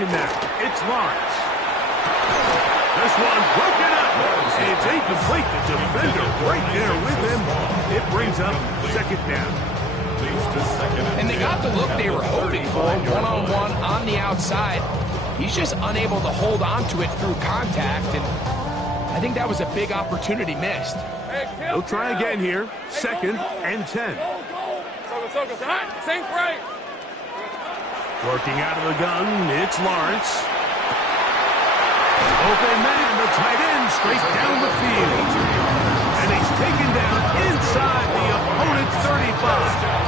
action now. It's Lawrence. This one broken up. It's incomplete. The defender right there with him. It brings up second down. And they got the look they were hoping for, one-on-one on the outside. He's just unable to hold on to it through contact, and I think that was a big opportunity missed. He'll try again here. Second and 10. Working out of the gun, it's Lawrence. Open man, the tight end, straight down the field. And he's taken down inside the opponent's 35.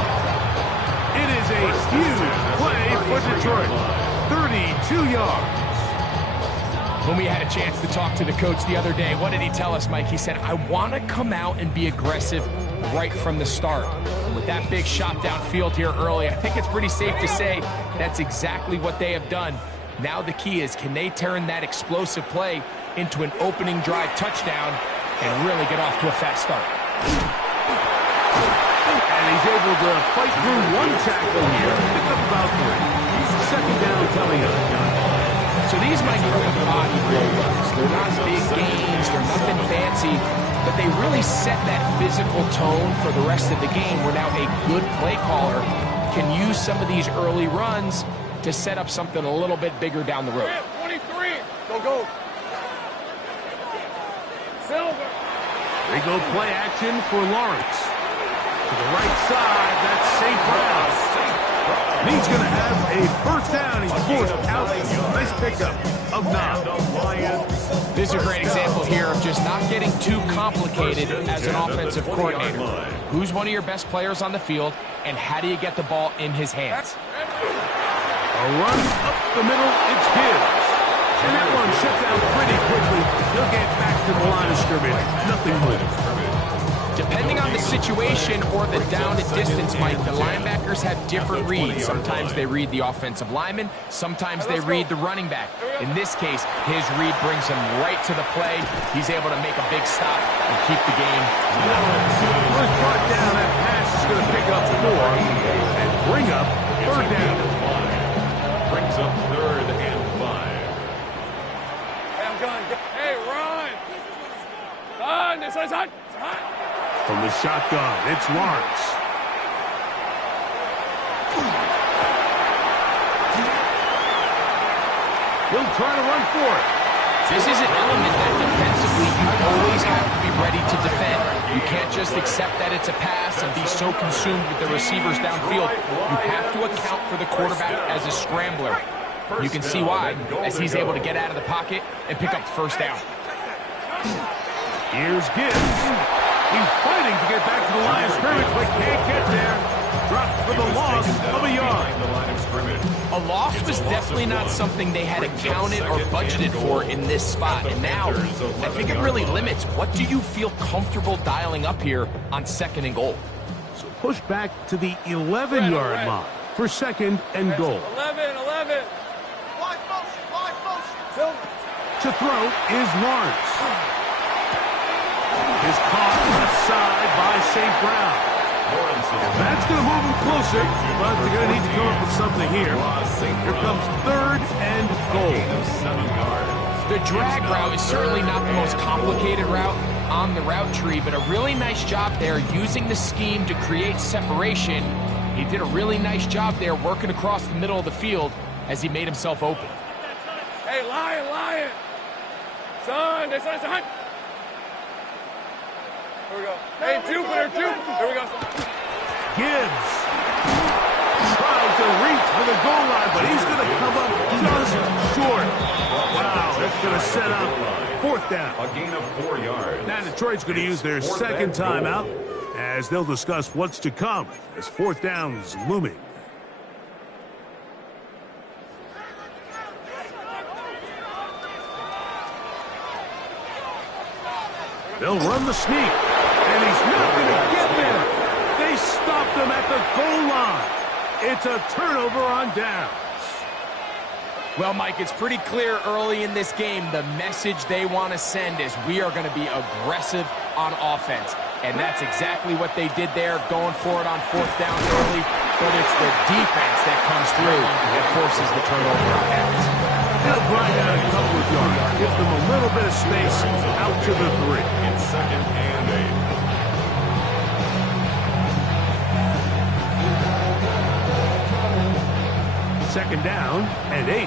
It is a huge play for Detroit. 32 yards. When we had a chance to talk to the coach the other day, what did he tell us, Mike? He said, I want to come out and be aggressive right from the start. And with that big shot downfield here early, I think it's pretty safe to say that's exactly what they have done. Now the key is, can they turn that explosive play into an opening drive touchdown and really get off to a fast start? And he's able to fight through one tackle here. Pick up about 3. Second down coming up. So these might be the body rollers. They're not big gains, they're nothing fancy, but they really set that physical tone for the rest of the game where now a good play caller can use some of these early runs to set up something a little bit bigger down the road. 23, go. Silver. They go play action for Lawrence. To the right side, that's St. Brown. And he's going to have a first down. He's forced out. Nice pickup of 9. This is a great example here of just not getting too complicated as an offensive coordinator. Who's one of your best players on the field, and how do you get the ball in his hands? A run up the middle, it's Gibbs. And that one shut down pretty quickly. He'll get back to the line of scrimmage. Nothing more. Depending on the situation or the down and distance, Mike, the linebackers have different reads. Sometimes they read the offensive lineman, sometimes they read the running back. In this case, his read brings him right to the play. He's able to make a big stop and keep the game moving. First part down, that pass is going to pick up 4 and bring up third down. Brings up third and 5. Hey, I'm going. Hey, run! Run! This is hot! From the shotgun, it's Lawrence. He'll try to run for it. This is an element that defensively you always have to be ready to defend. You can't just accept that it's a pass and be so consumed with the receivers downfield. You have to account for the quarterback as a scrambler. You can see why, as he's able to get out of the pocket and pick up the first down. Here's Gibbs. He's fighting to get back to the line of scrimmage, but can't get there. Dropped for the loss of a yard. A loss was definitely not something they had accounted or budgeted for in this spot. And now, I think it really limits what do you feel comfortable dialing up here on second and goal. So push back to the 11-yard line for second and goal. 11. Watch motion. To throw is Lawrence. Is caught left side by St. Brown. And that's going to move him closer, but they're going to need to come up with something here. Here comes third and goal. The drag route is certainly not the most complicated route on the route tree, but a really nice job there using the scheme to create separation. He did a really nice job there working across the middle of the field as he made himself open. Hey, lion. Son, this is hunt. Here we go. Hey, Jupiter. Here we go. Gibbs trying to reach for the goal line, but he's going to come up just short. Wow, that's going to set up fourth down. A gain of 4 yards. Now Detroit's going to use their second timeout as they'll discuss what's to come as fourth down's looming. They'll run the sneak, and he's not going to get there. They stopped him at the goal line. It's a turnover on downs. Well, Mike, it's pretty clear early in this game the message they want to send is we are going to be aggressive on offense. And that's exactly what they did there, going for it on fourth down early. but it's the defense that comes through and forces the turnover on downs. He'll grind out a couple of yards. Give them a little bit of space out to the 3. It's 2nd and 8. Second down and 8.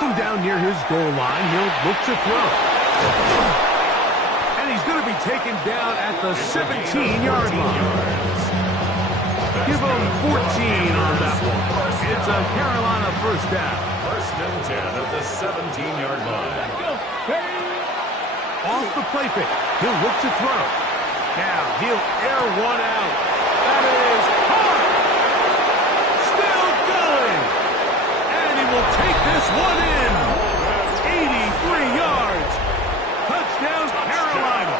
From down near his goal line, he'll look to throw. And he's going to be taken down at the 17-yard line. Give him 14 on that one. It's a Carolina first down. 1st and 10 at the 17-yard line. Off the play fake. He'll look to throw. Now he'll air one out. That is hard. Still going. And he will take this one in. 83 yards. Touchdown, Carolina.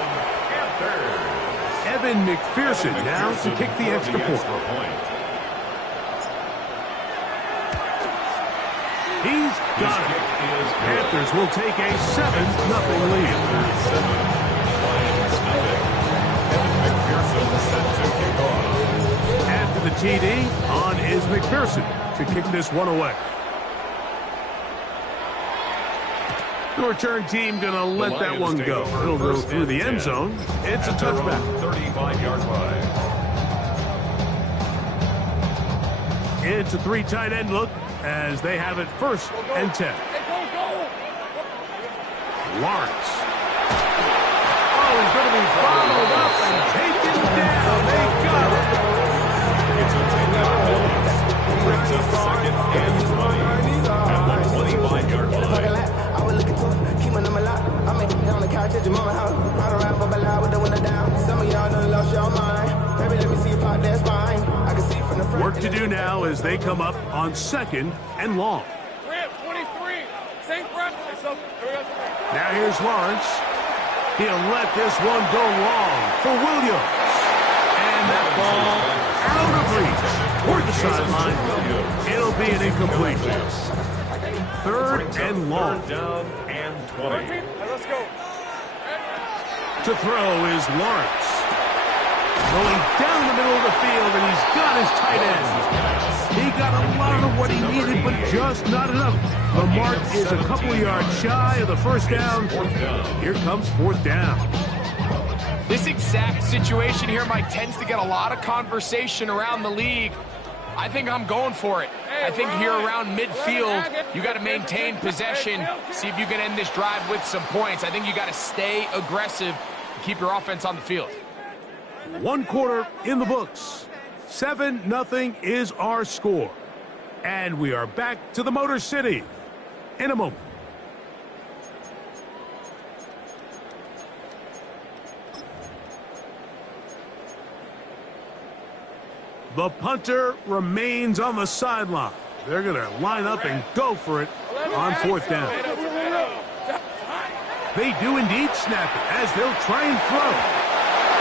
Evan McPherson now to kick the extra point. He's got it. Panthers will take a 7-0 lead. After the TD, on is McPherson to kick this one away. The return team going to let that one go. It'll go through the end zone. It's a touchback. 35-yard line. It's a 3 tight end look as they have it 1st and 10. Lawrence. Oh, he's going to be followed up and taken down. They got it. It's a takeout Phillips. Brings up 2nd and 20 at the 25-yard line. I was looking to keep my number locked. I'm making down the couch at your mama house. Ride around for loud with the window down. Some of y'all done lost your mind. Baby, let me see you pop that spine. I can see from the front. Work to do now as they come up on 2nd and long. 23. St. Brett. Now here's Lawrence. He'll let this one go long for Williams. And that ball out of reach toward the sideline. It'll be an incomplete. 3rd and long. 3rd down and 20. Let's go. To throw is Lawrence. Going down the middle of the field, and he's got his tight end. He got a lot of what he needed, but just not enough. The mark is a couple yards shy of the 1st down. Here comes 4th down. This exact situation here, Mike, tends to get a lot of conversation around the league. I think I'm going for it. I think here around midfield, you got to maintain possession, see if you can end this drive with some points. I think you got to stay aggressive, keep your offense on the field. 1 quarter in the books. 7-0 is our score. And we are back to the Motor City in a moment. The punter remains on the sideline. They're going to line up and go for it on 4th down. They do indeed snap it as they'll try and throw.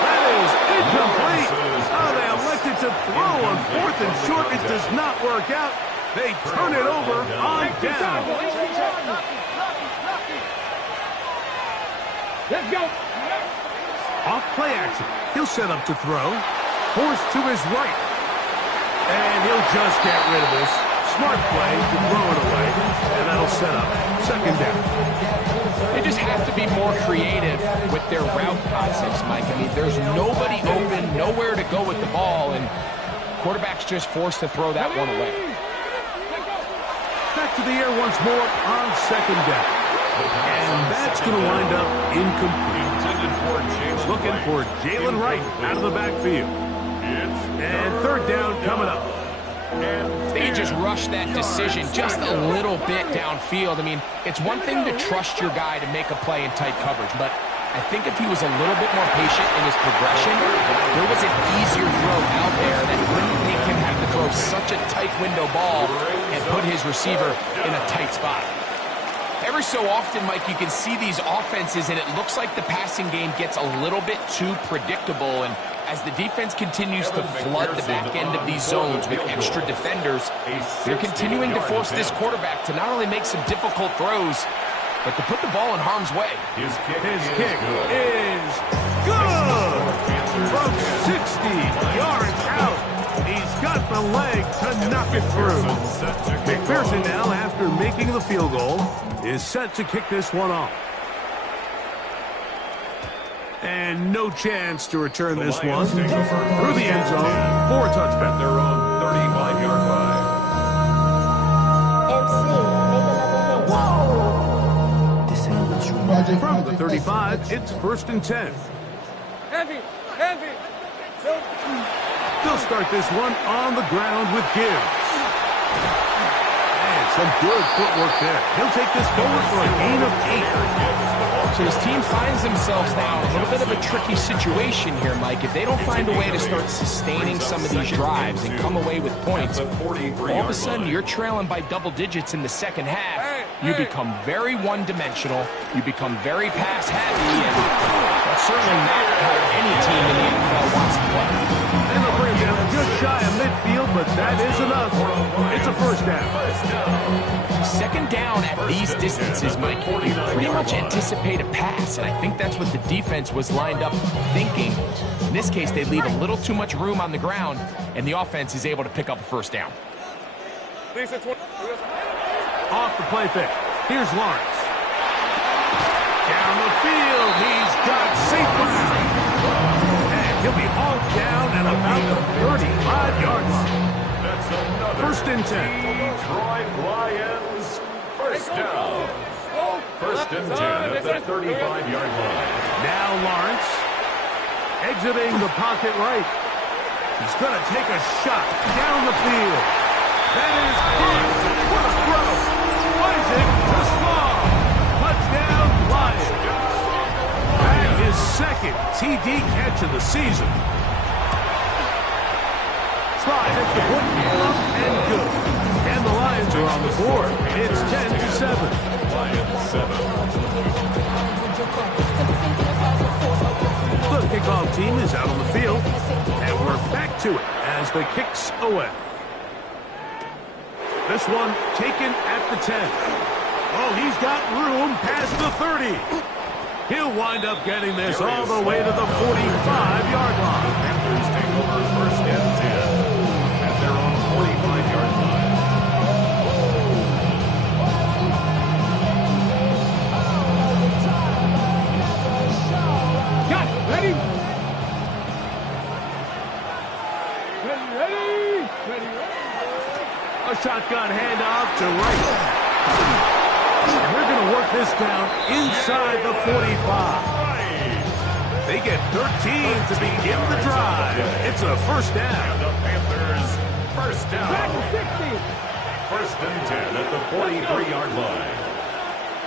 That is incomplete. Oh, they elected to throw on 4th and short. It does not work out. They turn it over on down. Let's go. Off play action. He'll set up to throw. Forced to his right. And he'll just get rid of this. Smart play to throw it away. And that'll set up 2nd down. They just have to be more creative with their route concepts, Mike. I mean, there's nobody open, nowhere to go with the ball, and quarterback's just forced to throw that one away. Back to the air once more on 2nd down. And that's going to wind up incomplete. Looking for Jalen Wright out of the backfield. And 3rd down coming up. They just rushed that decision just a little bit downfield. I mean, it's one thing to trust your guy to make a play in tight coverage, but I think if he was a little bit more patient in his progression, there was an easier throw out there that wouldn't make him have to throw such a tight window ball and put his receiver in a tight spot. Every so often, Mike, you can see these offenses, and it looks like the passing game gets a little bit too predictable, and as the defense continues to flood the back end of these zones with extra defenders, they're continuing to force this quarterback to not only make some difficult throws, but to put the ball in harm's way. His kick is good. From yards out. He's got the leg to knock it through. McPherson now, after making the field goal, is set to kick this one off. And no chance to return this one through the end zone for a touchdown. Their own 35-yard line. From the 35, it's 1st and 10. Heavy. They'll start this one on the ground with Gibbs. And some good footwork there. He'll take this forward for a gain of 8. So this team finds themselves now in a little bit of a tricky situation here, Mike. If they don't find a way to start sustaining some of these drives and come away with points, all of a sudden you're trailing by double digits in the second half. You become very one-dimensional. You become very pass-happy, and that's certainly not how any team in the NFL wants to play. And they'll bring it down just shy of midfield, but that is enough. It's a first down. Second down at these distances, Mike, you pretty much anticipate a pass, and I think that's what the defense was lined up thinking. In this case, they leave a little too much room on the ground, and the offense is able to pick up a first down. Off the play fake. Here's Lawrence. Down the field, he's got St. Brown. And he'll be hauled down at about the 35-yard line. That's another 1st and 10. Detroit Lions first down. 1st and 10 at the 35-yard line. Now Lawrence exiting the pocket right. He's going to take a shot down the field. That is his. What a throw. Isaac to Small. Touchdown Lions. That is second TD catch of the season. Slide at the point, up and good. And the Lions are on the board. It's 10-7. Lions 7. The kickoff team is out on the field, and we're back to it as the kicks away. This one taken at the 10. Oh, he's got room past the 30. He'll wind up getting this all the way to the 45-yard line. Panthers take over 1st and 10 at their own 45-yard line. Got it. Ready? A shotgun handoff to right. And they're going to work this down inside the 45. They get 13 to begin the drive. It's a first down. And the Panthers first down. Back to 60. 1st and 10 at the 43-yard line.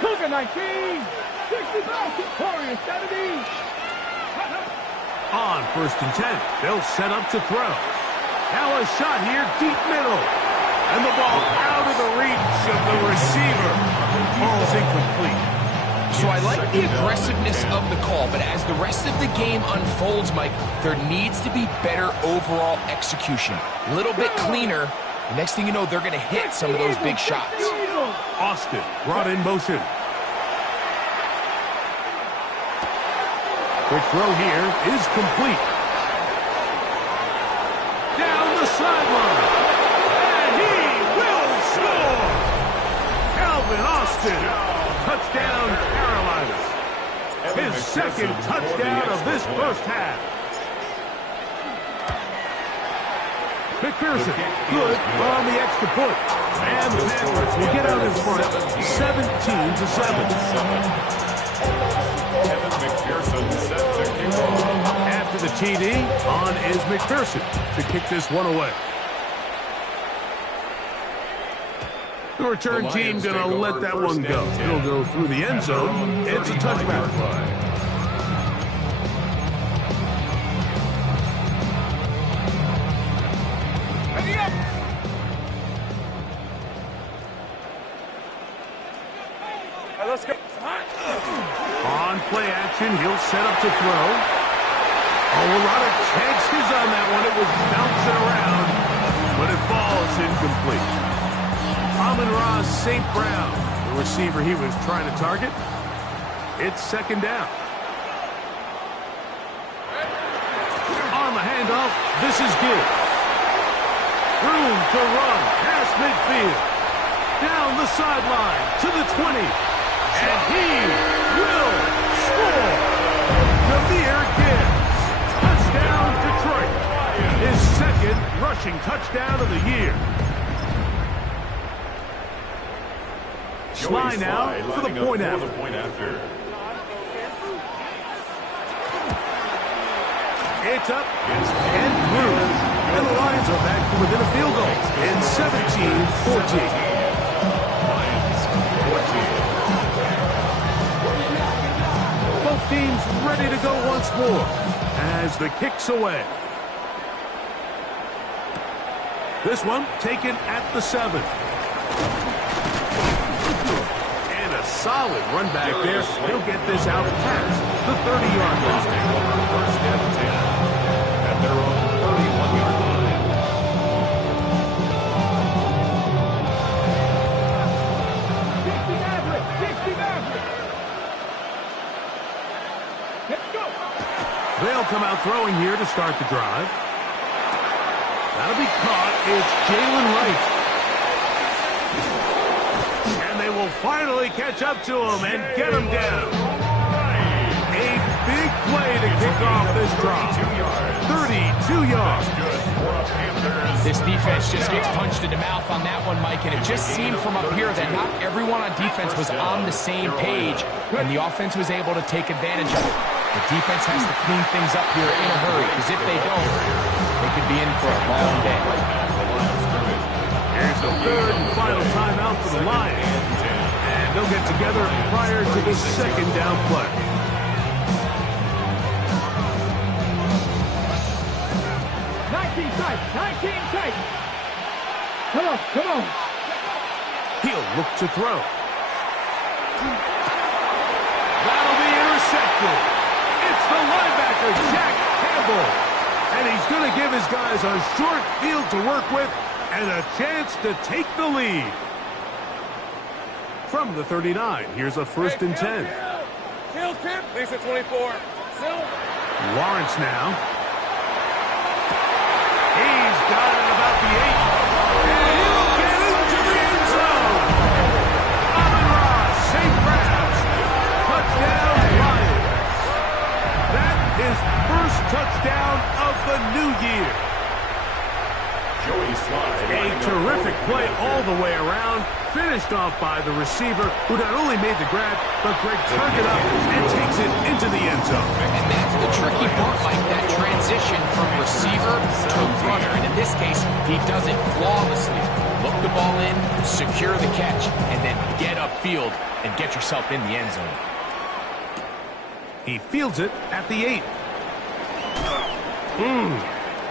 Cougar 19. 60 back. Victoria 70. On 1st and 10, they'll set up to throw. Now a shot here, deep middle. And the ball out of the reach of the receiver. Ball's incomplete. So I like the aggressiveness of the call, but as the rest of the game unfolds, Mike, there needs to be better overall execution. A little bit cleaner. The next thing you know, they're going to hit some of those big shots. Austin brought in motion. Quick throw here is complete. Down the sideline. And he will score. Calvin Austin. Touchdown, Carolina. His second touchdown of this first half. McPherson, good on the extra point. And the Panthers will get out in front, 17-7. Kevin McPherson set to kick off. After the TD, on is McPherson to kick this one away. The return team going to let that one go. It'll go through the end zone. It's a touchback. Let's go. On play action, he'll set up to throw. Oh, a lot of chances on that one. It was bouncing around, but it falls incomplete. Amon-Ra St. Brown, the receiver he was trying to target. It's second down. On the handoff. This is Gibbs. Room to run past midfield. Down the sideline to the 20. And he will score. Jameer Gibbs. Touchdown, Detroit. His second rushing touchdown of the year. Sly now for the point after. It's up and through. And the Lions are back to within a field goal in 17-14. Both teams ready to go once more as the kick's away. This one taken at the 7. And a solid run back there. He'll get this out past the 30-yard line. First and 10 at their own 31-yard line. They'll come out throwing here to start the drive. That'll be caught. It's Jalen Wright. And they will finally catch up to him and get him down. A big play to kick off this drive. 32 yards. This defense just gets punched in the mouth on that one, Mike, and it just seemed from up here that not everyone on defense was on the same page, and the offense was able to take advantage of it. The defense has to clean things up here in a hurry, because if they don't, they could be in for a long day. Here's the third and final timeout for the Lions. And they'll get together prior to the second down play. Come on. He'll look to throw. That'll be intercepted. It's the linebacker, Jack Campbell. And he's going to give his guys a short field to work with and a chance to take the lead. From the 39, here's a first and 10. Kills Kip. Lisa 24. Still. Lawrence now. He's got it about the 8. And he'll get into the end zone. Amon-Ra, St. Brown's. Touchdown, Lions. That is first touchdown of the new year. A terrific play all the way around, finished off by the receiver, who not only made the grab, but Greg turned it up and takes it into the end zone. And that's the tricky part, Mike, that transition from receiver to runner. And in this case, he does it flawlessly. Look the ball in, secure the catch, and then get upfield and get yourself in the end zone. He fields it at the 8.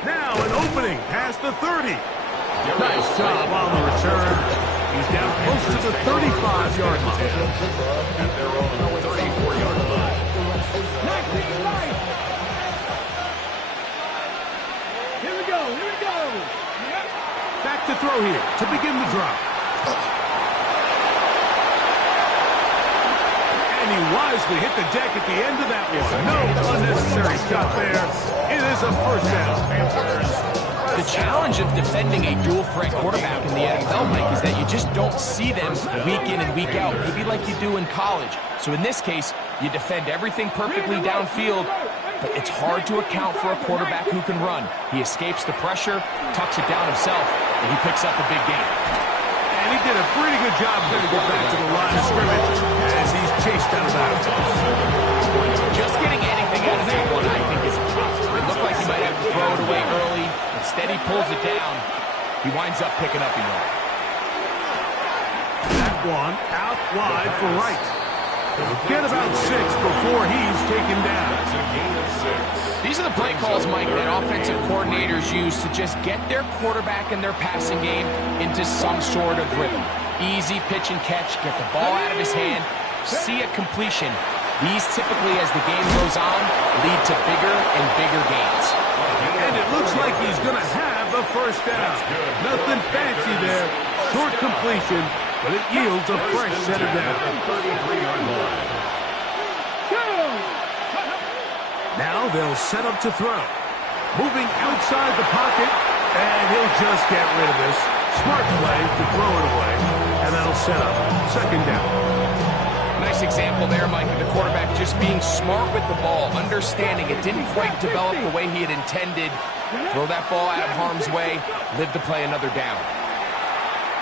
Now an opening past the 30. Nice job on the return. He's down close to the 35-yard line. At their own 34-yard line. Here we go. Back to throw here to begin the drive. And he wisely hit the deck at the end of that one. No unnecessary shot there. It is a first down. The challenge of defending a dual-threat quarterback in the NFL, Mike, is that you just don't see them week in and week out, maybe like you do in college. So in this case, you defend everything perfectly downfield, but it's hard to account for a quarterback who can run. He escapes the pressure, tucks it down himself, and he picks up a big gain. And he did a pretty good job to get back to the line of scrimmage as he's chased out of bounds. Just getting anything out of that one, I think, is tough. It looked like he might have to throw it away early. Instead, he pulls it down. He winds up picking up a yard. That one out wide for Wright. Get about 6 before he's taken down. These are the play calls, Mike, that offensive coordinators use to just get their quarterback and their passing game into some sort of rhythm. Easy pitch and catch, get the ball out of his hand, see a completion. These typically, as the game goes on, lead to bigger and bigger gains. And it looks like he's going to have a first down. Nothing fancy there. Short completion, but it yields a fresh set of downs. Now they'll set up to throw. Moving outside the pocket, and he'll just get rid of this. Smart play to throw it away, and that'll set up second down. Nice example there, Mike, of the quarterback just being smart with the ball, understanding it didn't quite develop the way he had intended. Throw that ball out of harm's way, live to play another down.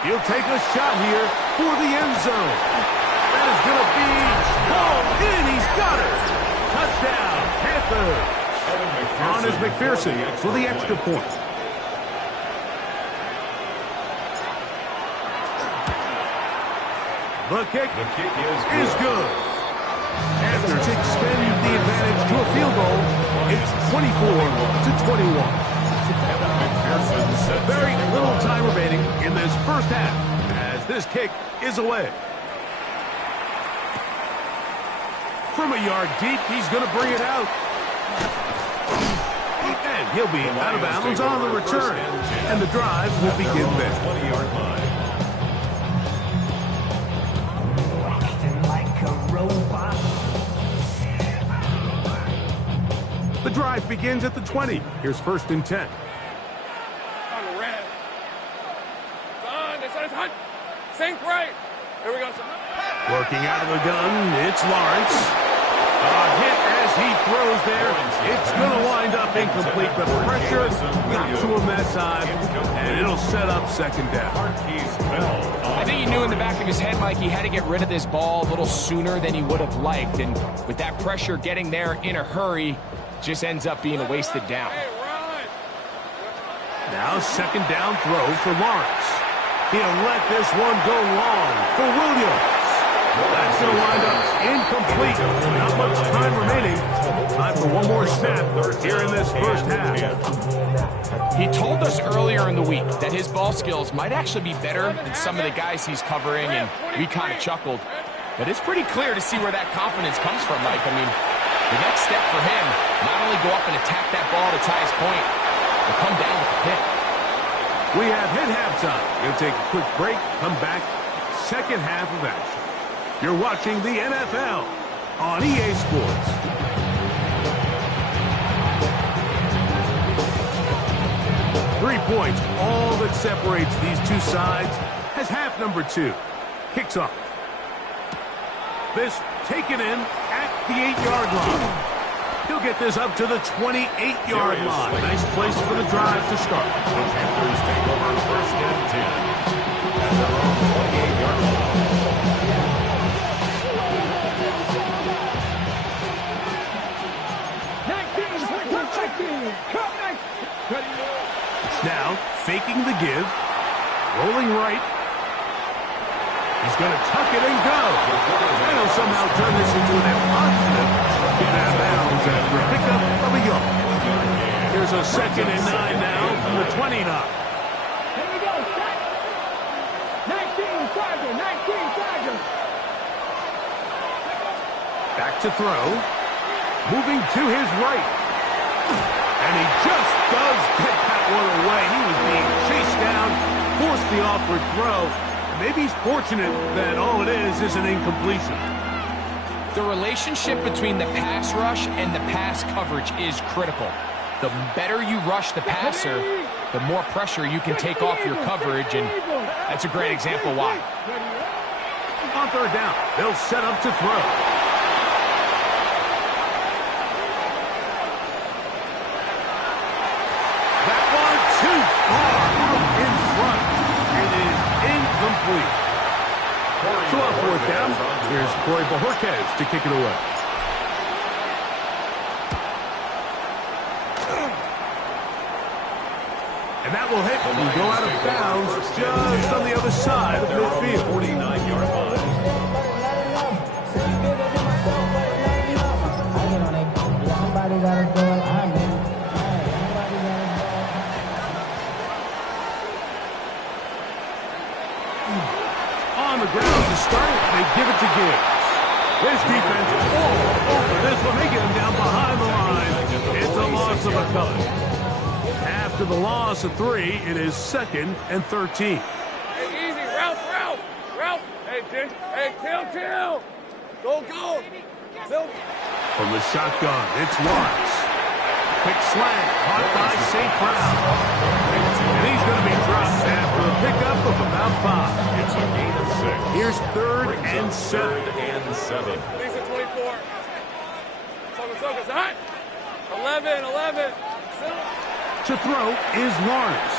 He'll take a shot here for the end zone. That is going to be hauled in. He's got it. Touchdown, Panthers. On is McPherson for the extra point. The kick is good. Panthers extend the advantage to a field goal. It's 24-21. Very little time remaining in this first half as this kick is away. From a yard deep, he's going to bring it out. And he'll be out of bounds on the return. And the drive will begin there. 20-yard line. The drive begins at the 20. Here's 1st and 10. On the red. It's on. Sink right. Here we go, son. Working out of the gun, it's Lawrence. A hit as he throws there. It's going to wind up incomplete, but pressure got to him that time, and it'll set up second down. I think he knew in the back of his head, Mike, he had to get rid of this ball a little sooner than he would have liked, and with that pressure getting there in a hurry, just ends up being a wasted down. Now second down throw for Lawrence. He'll let this one go long for Williams. That's going to wind up incomplete. Not much time remaining. Time for one more snap here in this first half. He told us earlier in the week that his ball skills might actually be better than some of the guys he's covering, and we kind of chuckled. But it's pretty clear to see where that confidence comes from, Mike. I mean, the next step for him, not only go up and attack that ball to tie his point, but come down with the pick. We have hit halftime. We'll take a quick break, come back, second half of action. You're watching the NFL on EA Sports. Three points, all that separates these two sides, as half number 2 kicks off. This taken in at the 8-yard line. He'll get this up to the 28-yard line. Nice place for the drive to start. The Panthers take over 1st and 10 at their own 28-yard line. Now, faking the give, rolling right. He's going to tuck it and go. And he'll somehow turn this into an impossible get out of bounds after a pickup of a yard. Here's a 2nd and 9 now from the 29. Here we go, set. 19 Tiger. Back to throw. Moving to his right. And he just does get that one away. He was being chased down, forced the awkward throw. Maybe he's fortunate that all it is an incompletion. The relationship between the pass rush and the pass coverage is critical. The better you rush the passer, the more pressure you can take off your coverage, and that's a great example why. On 3rd down, they'll set up to throw. That one too far out in front. It is incomplete. So on 4th down, here's Corey Bojorquez to kick it away. And that will hit and go out of bounds just on the other side of midfield. 49-yard line. On the ground to start, they give it to Gibbs. This defense all over this one. They get him down behind the line. It's a loss of a cut. After the loss of 3, it is 2nd and 13. Hey, easy. Ralph. Hey, kill. Go. From the shotgun, it's Lawrence. Quick slant, caught by St. Brown. And he's going to be dropped after a pickup of about 5. It's a gain of 6. Here's 3rd and 7. 3rd and 7. These are 24. Focus, hot. 11. To throw is Lawrence.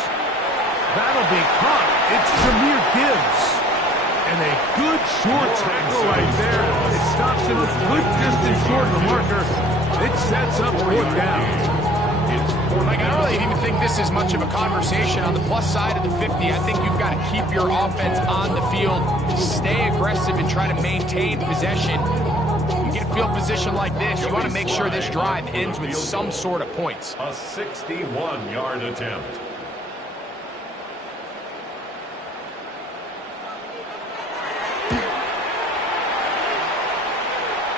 That'll be caught. It's Jameer Gibbs. And a good short tackle right there. It stops him a good distance short of the marker. It sets up 4th down. Like, I don't really even think this is much of a conversation. On the plus side of the 50, I think you've got to keep your offense on the field, stay aggressive, and try to maintain possession. You get a field position like this, you want to make sure this drive ends with some sort of points. A 61-yard attempt.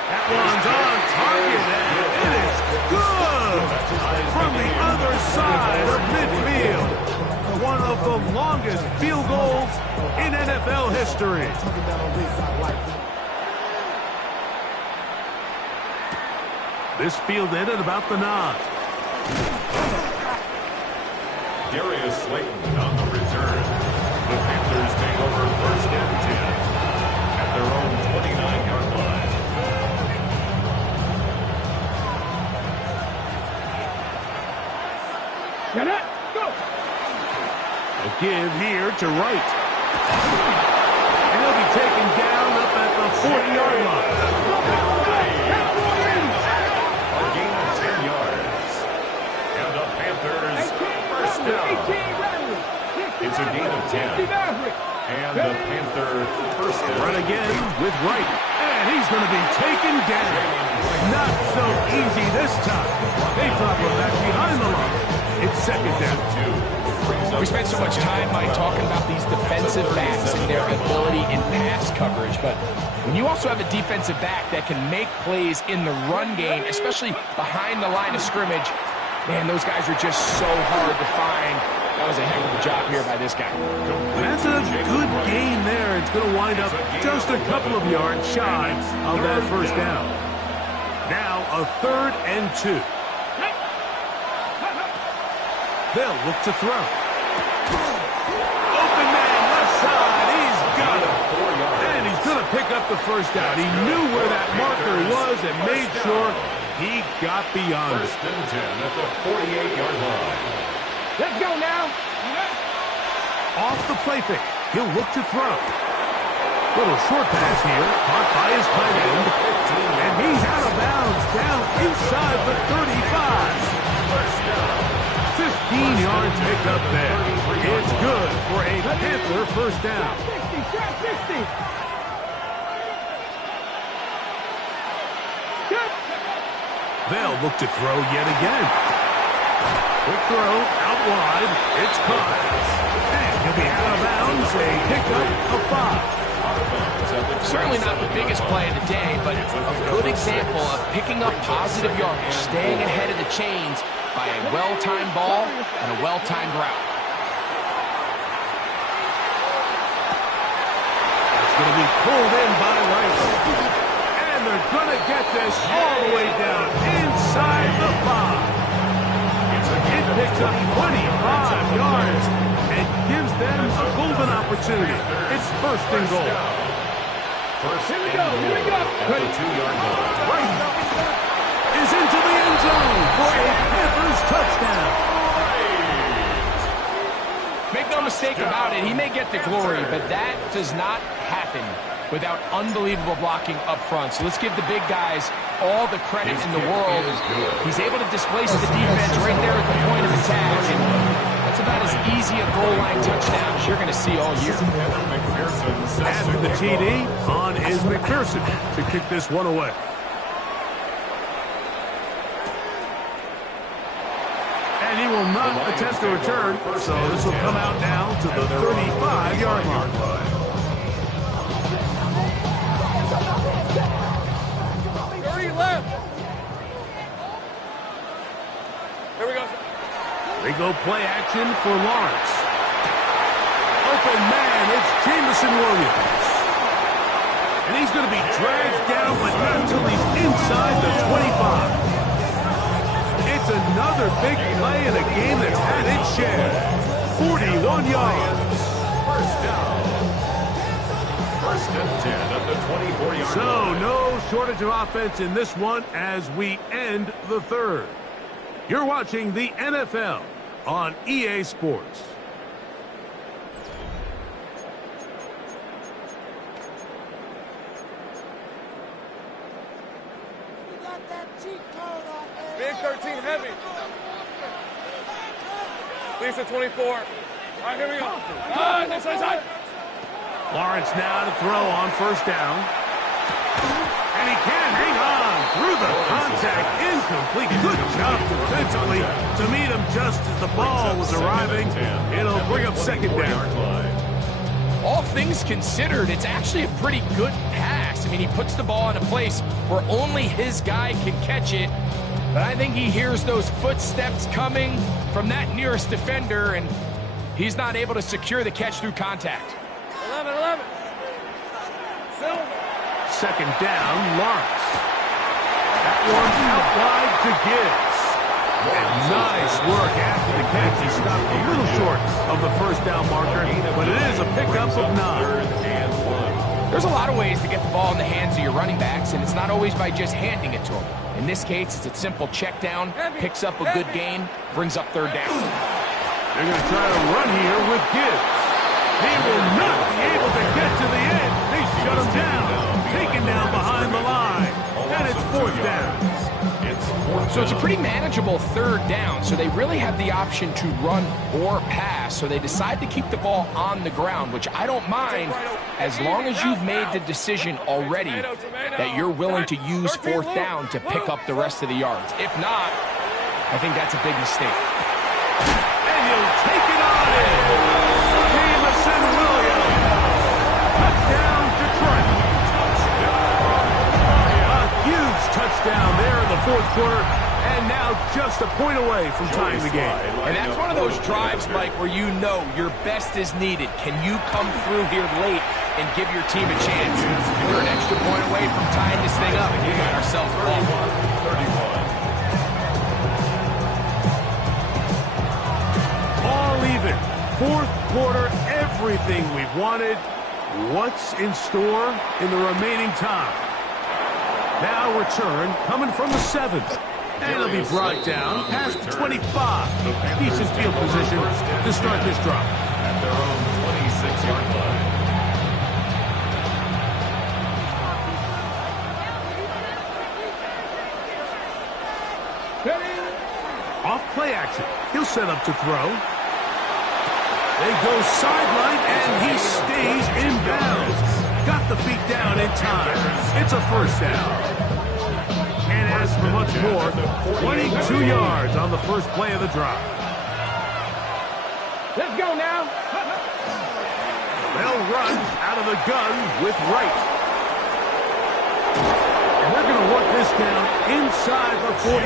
That one's on target, and it is good from the other side of midfield. One of the longest field goals in NFL history. This fielded at about the 9. Darius Slayton on the return. The Panthers take over 1st and 10 at their own 29-yard line. Get it, go! A give here to Wright. And he'll be taken down up at the 40-yard line. A gain of 10 yards. And the Panthers 1st down. It's a gain of 10. And the Panther 1st down. Run again with Wright. And he's going to be taken down. Not so easy this time. They drop him back behind the line. It's 2nd down. We spent so much time, Mike, talking about these defensive backs and their ability in pass coverage, but when you also have a defensive back that can make plays in the run game, especially behind the line of scrimmage, man, those guys are just so hard to find. That was a heck of a job here by this guy. That's a good gain there. It's going to wind up just a couple of yards shy of that 1st down. Now a 3rd and 2. They'll look to throw. Open man left side. He's got it. And he's going to pick up the 1st down. He knew where that marker was and made sure he got beyond it. 1st and 10 at the 48-yard line. Let's go now. Off the play fake. He'll look to throw. Little short pass here. Caught by his tight end. And he's out of bounds down inside the 35. 15-yard pickup there. It's good for a Panther 1st down. 60. They'll look to throw yet again. Quick throw out wide. It's caught. And he'll be out of bounds. A pickup of 5. Certainly not the biggest play of the day, but a good example of picking up positive yardage, staying ahead of the chains by a well-timed ball and a well-timed route. It's going to be pulled in by Wright. And they're going to get this all the way down inside the 5. It picks up 25 yards and gives them a golden opportunity. It's 1st and goal. Here we go. At the 2-yard line. Wright is into the end zone for a Panthers touchdown. Make no mistake about it, he may get the glory, but that does not happen without unbelievable blocking up front. So let's give the big guys all the credit in the world. He's able to displace the defense right there at the point of attack, and that's about as easy a goal line touchdown as you're going to see all year. After the TD, on is McPherson to kick this one away. And he will not attempt to return, so this will come out now to the 35-yard line. 30 left. Here we go. They go play action for Lawrence. Open man, it's Jameson Williams. And he's going to be dragged down, but not until he's inside the 25. It's It's another big play in a game that's had its share. 41 yards. First down. First and 10 at the 24-yard So, line. no shortage of offense in this one as we end the third. You're watching the NFL on EA Sports. Big 13 heavy. Lisa 24. All right, here we go. This side. Lawrence now to throw on first down. And he can hang on through the contact. Incomplete. Good job defensively to meet him just as the ball was arriving. It'll bring up second down. All things considered, it's actually a pretty good pass. I mean, he puts the ball in a place where only his guy can catch it. But I think he hears those footsteps coming from that nearest defender, and he's not able to secure the catch through contact. 11. Silver. Second down, Lawrence. That one out wide to Gibbs. And nice work after the catch. He stopped a little short of the first down marker, but it is a pickup of 9. There's a lot of ways to get the ball in the hands of your running backs, and it's not always by just handing it to them. In this case, it's a simple check down, picks up a good gain, brings up third down. They're going to try to run here with Gibbs. He will not be able to get to the end. They shut him down. Taken down behind the line. And it's fourth down. So it's a pretty manageable third down, so they really have the option to run or pass, so they decide to keep the ball on the ground, which I don't mind as long as you've made the decision already that you're willing to use fourth down to pick up the rest of the yards. If not, I think that's a big mistake. And he'll take it on in. Jameson Williams. Touchdown, Detroit. A huge touchdown there in the fourth quarter. And now just a point away from tying the game. And that's one of those drives, Mike, where you know your best is needed. Can you come through here late and give your team a chance? We're an extra point away from tying this thing up, and we got ourselves a ball. 31. All even. Fourth quarter, everything we've wanted. What's in store in the remaining time? Now return coming from the 7th. And it'll be brought down past 25. Decent field position to start this drive. At their own 26-yard line. Off play action. He'll set up to throw. They go sideline, and he stays in bounds. Got the feet down in time. It's a first down. And as for much more, 22 yards on the first play of the drive. Let's go now. They'll run out of the gun with Wright. And they're going to work this down inside the 45.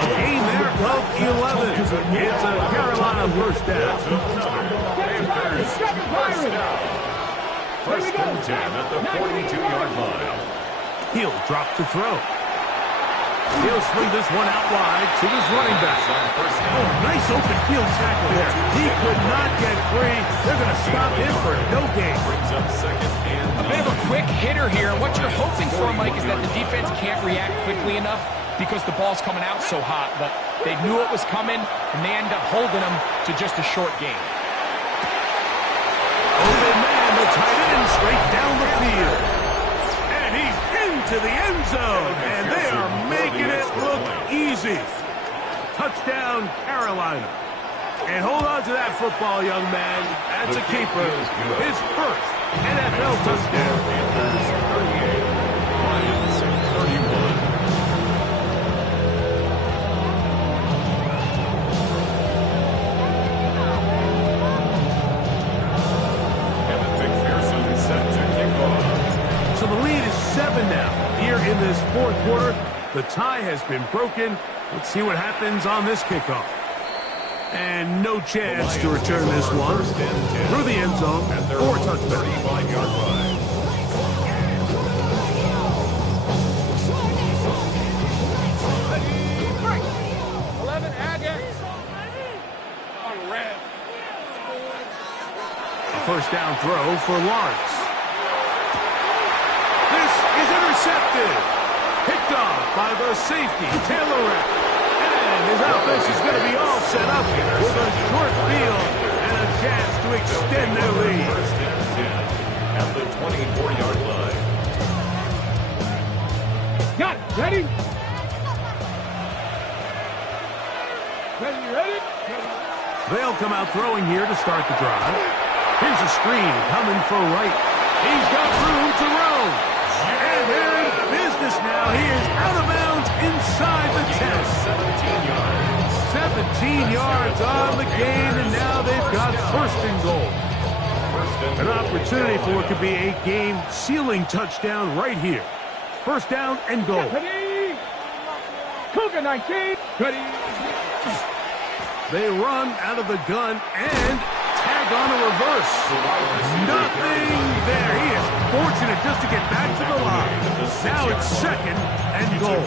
A gain there of 11. It's a Carolina first down. First and 10 at the 42-yard line. He'll drop to throw. He'll swing this one out wide to his running back. Oh, nice open field tackle there. He could not get free. They're going to stop him for no gain. Brings up second and A bit of a quick hitter here. What you're hoping for, Mike, is that the defense can't react quickly enough because the ball's coming out so hot. But they knew it was coming, and they end up holding them to just a short gain. Open man, the tight end, straight down the field. And he's into the end zone, and they are making it look easy. Touchdown, Carolina. And hold on to that football, young man. That's a keeper. His first NFL touchdown. Panthers 38, Lions 31. Kevin McPherson set to kick off. So the lead is 7 now. Here in this fourth quarter, the tie has been broken. Let's see what happens on this kickoff. And no chance to return this one. Through the end zone for a touchdown. 35-yard line. first down throw for Lawrence. This is intercepted. Picked off by the safety, Taylor Rapp. And his offense is going to be all set up with a short field and a chance to extend their lead. First and 10 at the 24-yard line. Got it. Ready? Ready? They'll come out throwing here to start the drive. Here's a screen coming for Wright. He's got room to roam. And they're in business now. He is out of bounds inside the 10. 17 yards. 17 yards on the gain, and now they've got first and goal. An opportunity for what could be a game-sealing touchdown right here. First down and goal. Ready? Cougar 19. Ready? They run out of the gun and tag on a reverse. Nothing there. He is fortunate just to get back to the line. Now it's second and goal.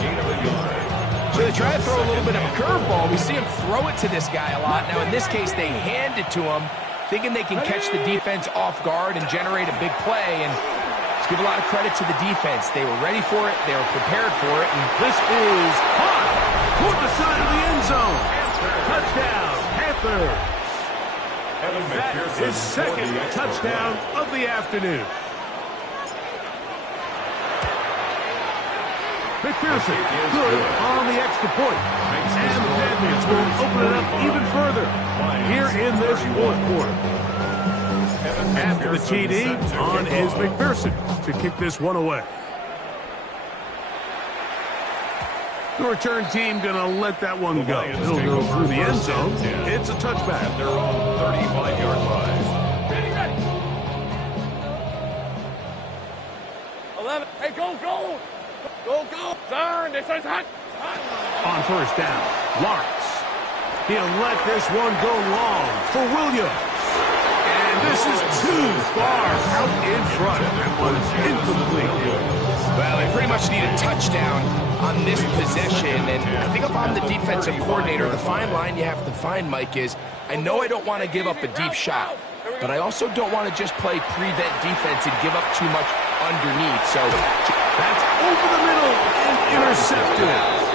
So they try to throw a little bit of a curveball. We see him throw it to this guy a lot. Now in this case, they hand it to him, thinking they can catch the defense off guard and generate a big play. And let's give a lot of credit to the defense. They were ready for it. They were prepared for it. And This is caught toward the side of the end zone. Touchdown, Panthers. That is his second touchdown of the afternoon. McPherson, good on the extra point. And the Panthers will open it up even further here in this fourth quarter. After the TD, on is McPherson to kick this one away. The return team going to let that one go. It'll go through the end zone. It's a touchback. Their own 35-yard line. Ready? 11. Hey, go. Turn. This is hot. On first down, Lawrence. He'll let this one go long for Williams. And this is too far out in front. That one's incomplete. well, they pretty much need a touchdown on this possession. And I think if I'm the defensive coordinator, the fine line you have to find, Mike, is I know I don't want to give up a deep shot, but I also don't want to just play prevent defense and give up too much underneath. So that's over the middle and intercepted.